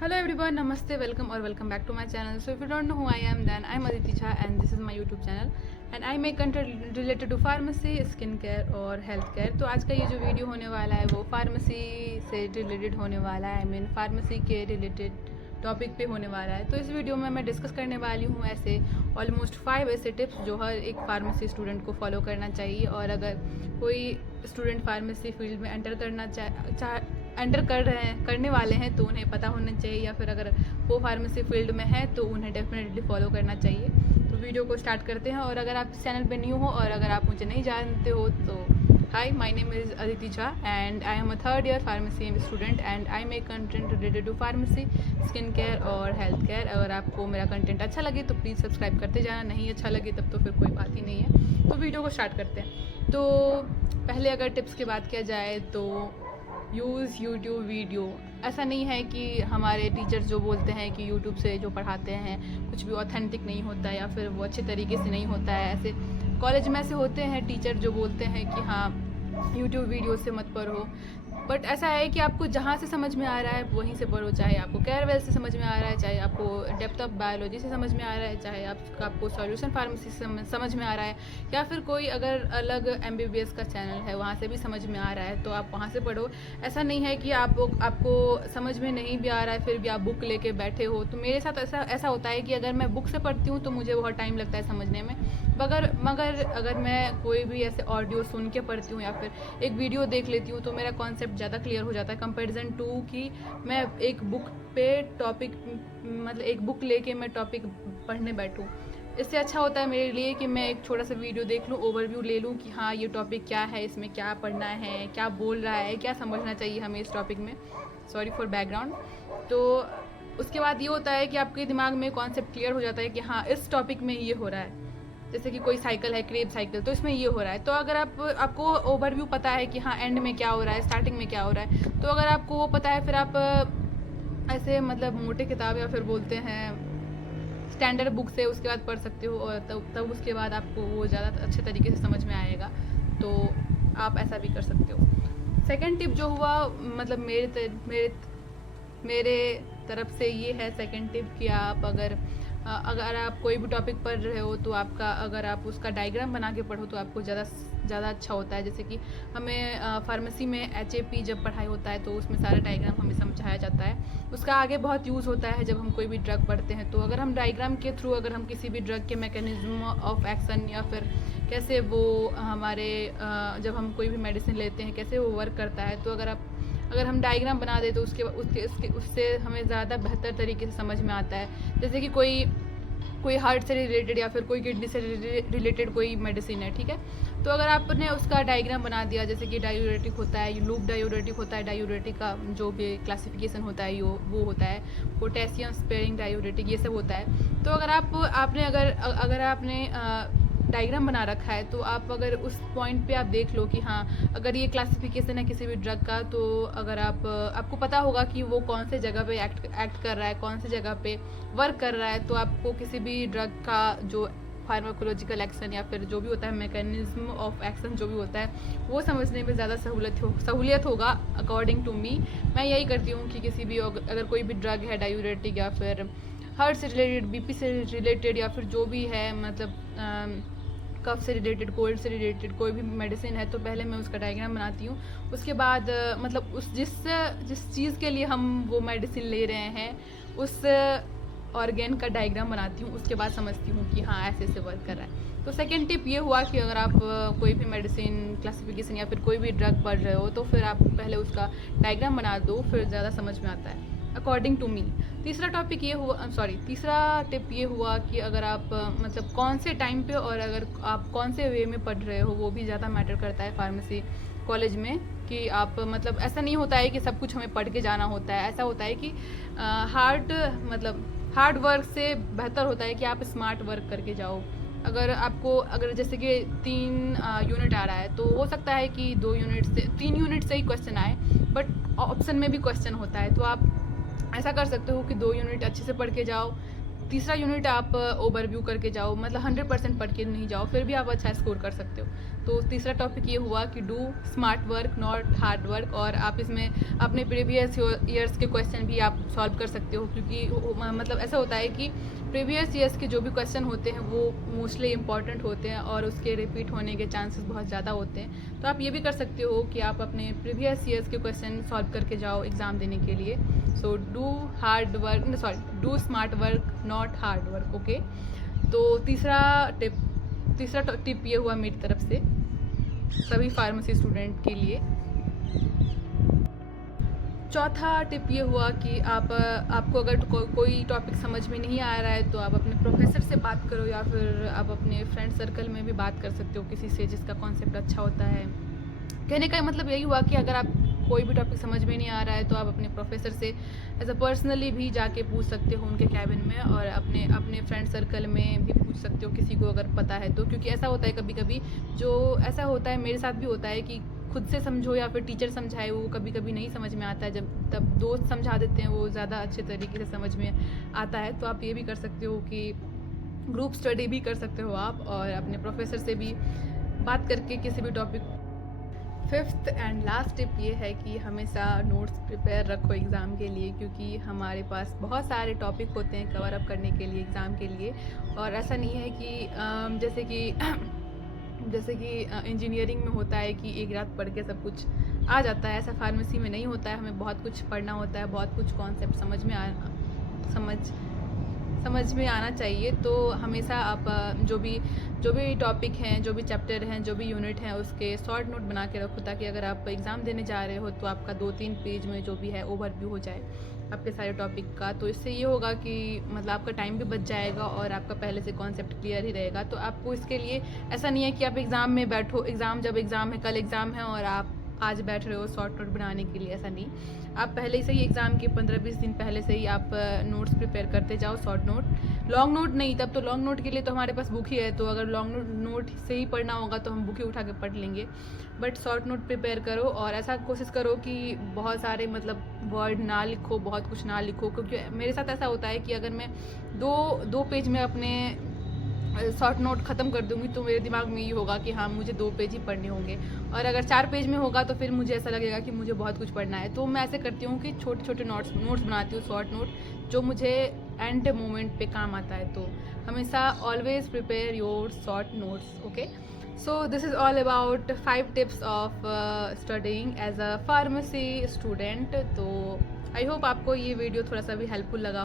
Hello everyone, namaste, welcome or welcome back to my channel. So if you don't know who I am, then I'm Aditi Jha and this is my YouTube channel and I make content related to pharmacy, skincare और health care. तो आज का ये जो video होने वाला है वो फार्मेसी से रिलेटेड होने वाला है, I mean फार्मेसी के रिलेटेड टॉपिक पे होने वाला है। तो इस वीडियो में मैं डिस्कस करने वाली हूँ ऐसे ऑलमोस्ट 5 ऐसे टिप्स जो हर एक फार्मेसी स्टूडेंट को फॉलो करना चाहिए। और अगर कोई स्टूडेंट फार्मेसी फील्ड में एंटर करने वाले हैं तो उन्हें पता होना चाहिए, या फिर अगर वो फार्मेसी फील्ड में है तो उन्हें डेफिनेटली फॉलो करना चाहिए। तो वीडियो को स्टार्ट करते हैं। और अगर आप इस चैनल पे न्यू हो और अगर आप मुझे नहीं जानते हो तो hi, my name is Aditi Jha and I am a third year pharmacy student and I make content related to pharmacy, skin care और हेल्थ केयर। अगर आपको मेरा कंटेंट अच्छा लगे तो प्लीज़ सब्सक्राइब करते जाना, नहीं अच्छा लगे तब तो फिर कोई बात ही नहीं है। तो वीडियो को स्टार्ट करते हैं। तो पहले अगर टिप्स की बात किया जाए तो यूज़ यूट्यूब वीडियो। ऐसा नहीं है कि हमारे टीचर्स जो बोलते हैं कि यूट्यूब से जो पढ़ाते हैं कुछ भी ऑथेंटिक नहीं होता या फिर वो अच्छे तरीके से नहीं होता है। ऐसे कॉलेज में ऐसे होते हैं टीचर जो बोलते हैं कि हाँ यूट्यूब वीडियो से मत पढ़ो, बट ऐसा है कि आपको जहाँ से समझ में आ रहा है वहीं से पढ़ो। चाहे आपको कैरवेल से समझ में आ रहा है, चाहे आपको डेप्थ ऑफ बायोलॉजी से समझ में आ रहा है, चाहे आपको सॉल्यूशन फार्मेसी से समझ में आ रहा है, या फिर कोई अगर अलग MBBS का चैनल है वहाँ से भी समझ में आ रहा है तो आप वहाँ से पढ़ो। ऐसा नहीं है कि आपको समझ में नहीं भी आ रहा है फिर भी आप बुक लेके बैठे हो। तो मेरे साथ ऐसा होता है कि अगर मैं बुक से पढ़ती हूँ तो मुझे बहुत टाइम लगता है समझने में, मगर अगर मैं कोई भी ऐसे ऑडियो सुन के पढ़ती हूँ या फिर एक वीडियो देख लेती हूँ तो मेरा कॉन्सेप्ट ज़्यादा क्लियर हो जाता है कंपैरिजन टू कि मैं एक बुक पे टॉपिक मतलब एक बुक लेके मैं टॉपिक पढ़ने बैठूँ। इससे अच्छा होता है मेरे लिए कि मैं एक छोटा सा वीडियो देख लूँ, ओवरव्यू ले लूँ कि हाँ ये टॉपिक क्या है, इसमें क्या पढ़ना है, क्या बोल रहा है, क्या समझना चाहिए हमें इस टॉपिक में। Sorry for background. तो उसके बाद ये होता है कि आपके दिमाग में कॉन्सेप्ट क्लियर हो जाता है कि हाँ इस टॉपिक में ये हो रहा है। जैसे कि कोई साइकिल है, क्रेब साइकिल, तो इसमें ये हो रहा है। तो अगर आपको ओवरव्यू पता है कि हाँ एंड में क्या हो रहा है, स्टार्टिंग में क्या हो रहा है, तो अगर आपको वो पता है फिर आप ऐसे मतलब मोटे किताब या फिर बोलते हैं स्टैंडर्ड बुक से उसके बाद पढ़ सकते हो और तब उसके बाद आपको वो ज़्यादा अच्छे तरीके से समझ में आएगा। तो आप ऐसा भी कर सकते हो। सेकेंड टिप जो हुआ मतलब मेरे तरफ से ये है सेकेंड टिप कि आप अगर आप कोई भी टॉपिक पढ़ रहे हो तो अगर आप उसका डायग्राम बना के पढ़ो तो आपको ज़्यादा अच्छा होता है। जैसे कि हमें फार्मेसी में HAP जब पढ़ाई होता है तो उसमें सारा डायग्राम हमें समझाया जाता है। उसका आगे बहुत यूज़ होता है जब हम कोई भी ड्रग पढ़ते हैं। तो अगर हम डायग्राम के थ्रू अगर हम किसी भी ड्रग के मैकेनिज्म ऑफ एक्शन या फिर कैसे वो हमारे जब हम कोई भी मेडिसिन लेते हैं कैसे वो वर्क करता है, तो अगर हम डायग्राम बना दें तो उससे हमें ज़्यादा बेहतर तरीके से समझ में आता है। जैसे कि कोई हार्ट से रिलेटेड या फिर कोई किडनी से रिलेटेड कोई मेडिसिन है, ठीक है, तो अगर आपने उसका डायग्राम बना दिया, जैसे कि डायूरेटिक होता है, लूप डायूरेटिक होता है, डायूरेटिक का जो भी क्लासिफिकेशन होता है वो होता है, पोटेशियम स्पेयरिंग डायूरेटिक, ये सब होता है। तो अगर आपने डायग्राम बना रखा है तो आप अगर उस पॉइंट पे आप देख लो कि हाँ अगर ये क्लासिफिकेशन है किसी भी ड्रग का, तो अगर आपको पता होगा कि वो कौन से जगह पे एक्ट कर रहा है, कौन सी जगह पे वर्क कर रहा है, तो आपको किसी भी ड्रग का जो फार्माकोलॉजिकल एक्शन या फिर जो भी होता है मैकेनिज्म ऑफ एक्शन जो भी होता है वो समझने में ज़्यादा सहूलियत होगा अकॉर्डिंग टू मी। मैं यही करती हूँ कि किसी भी अगर कोई भी ड्रग है डायूरेटिक या फिर हार्ट से रिलेटेड, BP से रिलेटेड या फिर जो भी है मतलब कफ से रिलेटेड, कोल्ड से रिलेटेड कोई भी मेडिसिन है, तो पहले मैं उसका डायग्राम बनाती हूँ। उसके बाद मतलब जिस चीज़ के लिए हम वो मेडिसिन ले रहे हैं उस ऑर्गेन का डायग्राम बनाती हूँ। उसके बाद समझती हूँ कि हाँ ऐसे ऐसे वर्क कर रहा है। तो सेकेंड टिप ये हुआ कि अगर आप कोई भी मेडिसिन क्लासिफिकेशन या फिर कोई भी ड्रग पढ़ रहे हो तो फिर आप पहले उसका डायग्राम बना दो, फिर ज़्यादा समझ में आता है अकॉर्डिंग टू मी। तीसरा टिप ये हुआ कि अगर आप मतलब कौन से टाइम पे और अगर आप कौन से वे में पढ़ रहे हो वो भी ज़्यादा मैटर करता है फार्मेसी कॉलेज में। कि आप मतलब ऐसा नहीं होता है कि सब कुछ हमें पढ़ के जाना होता है। ऐसा होता है कि हार्ड वर्क से बेहतर होता है कि आप स्मार्ट वर्क करके जाओ। अगर जैसे कि 3 यूनिट आ रहा है तो हो सकता है कि 3 यूनिट से ही क्वेश्चन आए, बट ऑप्शन में भी क्वेश्चन होता है। तो आप ऐसा कर सकते हो कि 2 यूनिट अच्छे से पढ़ के जाओ, तीसरा यूनिट आप ओवरव्यू करके जाओ, मतलब 100% पढ़ के नहीं जाओ, फिर भी आप अच्छा स्कोर कर सकते हो। तो तीसरा टॉपिक ये हुआ कि do smart work not hard work, और आप इसमें अपने प्रीवियस ईयर्स के क्वेश्चन भी आप सॉल्व कर सकते हो, क्योंकि मतलब ऐसा होता है कि प्रीवियस ईयर्स के जो भी क्वेश्चन होते हैं वो मोस्टली इंपॉर्टेंट होते हैं और उसके रिपीट होने के चांसेस बहुत ज़्यादा होते हैं। तो आप ये भी कर सकते हो कि आप अपने प्रीवियस ईयर्स के क्वेश्चन सॉल्व करके जाओ एग्ज़ाम देने के लिए। So do smart work not hard work, okay. तो तीसरा टिप ये हुआ मेरी तरफ से सभी फार्मेसी स्टूडेंट के लिए। चौथा टिप ये हुआ कि आपको अगर कोई टॉपिक समझ में नहीं आ रहा है तो आप अपने प्रोफेसर से बात करो, या फिर आप अपने फ्रेंड सर्कल में भी बात कर सकते हो किसी से जिसका कॉन्सेप्ट अच्छा होता है। कहने का मतलब यही हुआ कि अगर आप कोई भी टॉपिक समझ में नहीं आ रहा है तो आप अपने प्रोफेसर से एज अ पर्सनली भी जाके पूछ सकते हो उनके कैबिन में, और अपने फ्रेंड सर्कल में भी पूछ सकते हो किसी को अगर पता है तो। क्योंकि ऐसा होता है कभी कभी, जो ऐसा होता है मेरे साथ भी होता है कि खुद से समझो या फिर टीचर समझाए वो कभी कभी नहीं समझ में आता है, तब दोस्त समझा देते हैं वो ज़्यादा अच्छे तरीके से समझ में आता है। तो आप ये भी कर सकते हो कि ग्रुप स्टडी भी कर सकते हो आप, और अपने प्रोफेसर से भी बात करके किसी भी topic. Fifth and last tip ये है कि हमेशा नोट्स प्रिपेयर रखो एग्ज़ाम के लिए, क्योंकि हमारे पास बहुत सारे टॉपिक होते हैं कवर अप करने के लिए एग्ज़ाम के लिए। और ऐसा नहीं है कि जैसे कि इंजीनियरिंग में होता है कि एक रात पढ़ के सब कुछ आ जाता है, ऐसा फार्मेसी में नहीं होता है। हमें बहुत कुछ पढ़ना होता है, बहुत कुछ कॉन्सेप्ट समझ में आना चाहिए। तो हमेशा आप जो भी टॉपिक हैं, जो भी चैप्टर हैं, जो भी यूनिट हैं, उसके शॉर्ट नोट बना के रखो, ताकि अगर आप एग्ज़ाम देने जा रहे हो तो आपका 2-3 पेज में जो भी है ओवरव्यू हो जाए आपके सारे टॉपिक का। तो इससे ये होगा कि मतलब आपका टाइम भी बच जाएगा और आपका पहले से कॉन्सेप्ट क्लियर ही रहेगा। तो आपको इसके लिए ऐसा नहीं है कि आप एग्ज़ाम में बैठो, जब एग्ज़ाम है, कल एग्ज़ाम है और आप आज बैठ रहे हो शॉर्ट नोट बनाने के लिए, ऐसा नहीं। आप पहले से ही एग्ज़ाम के 15-20 दिन पहले से ही आप नोट्स प्रिपेयर करते जाओ, शॉर्ट नोट। लॉन्ग नोट नहीं, तब तो लॉन्ग नोट के लिए तो हमारे पास बुक ही है, तो अगर लॉन्ग नोट से ही पढ़ना होगा तो हम बुक ही उठा के पढ़ लेंगे। बट शॉर्ट नोट प्रिपेयर करो, और ऐसा कोशिश करो कि बहुत सारे मतलब वर्ड ना लिखो, बहुत कुछ ना लिखो। क्योंकि मेरे साथ ऐसा होता है कि अगर मैं दो पेज में अपने शॉर्ट नोट ख़त्म कर दूँगी तो मेरे दिमाग में ये होगा कि हाँ मुझे 2 पेज ही पढ़ने होंगे, और अगर 4 पेज में होगा तो फिर मुझे ऐसा लगेगा कि मुझे बहुत कुछ पढ़ना है। तो मैं ऐसे करती हूँ कि छोटे छोटे नोट्स बनाती हूँ, शॉर्ट नोट, जो मुझे एंड मोमेंट पे काम आता है। तो हमेशा always prepare your short notes, okay. So this is all about 5 tips of studying as a pharmacy student. तो आई होप आपको ये वीडियो थोड़ा सा भी हेल्पफुल लगा।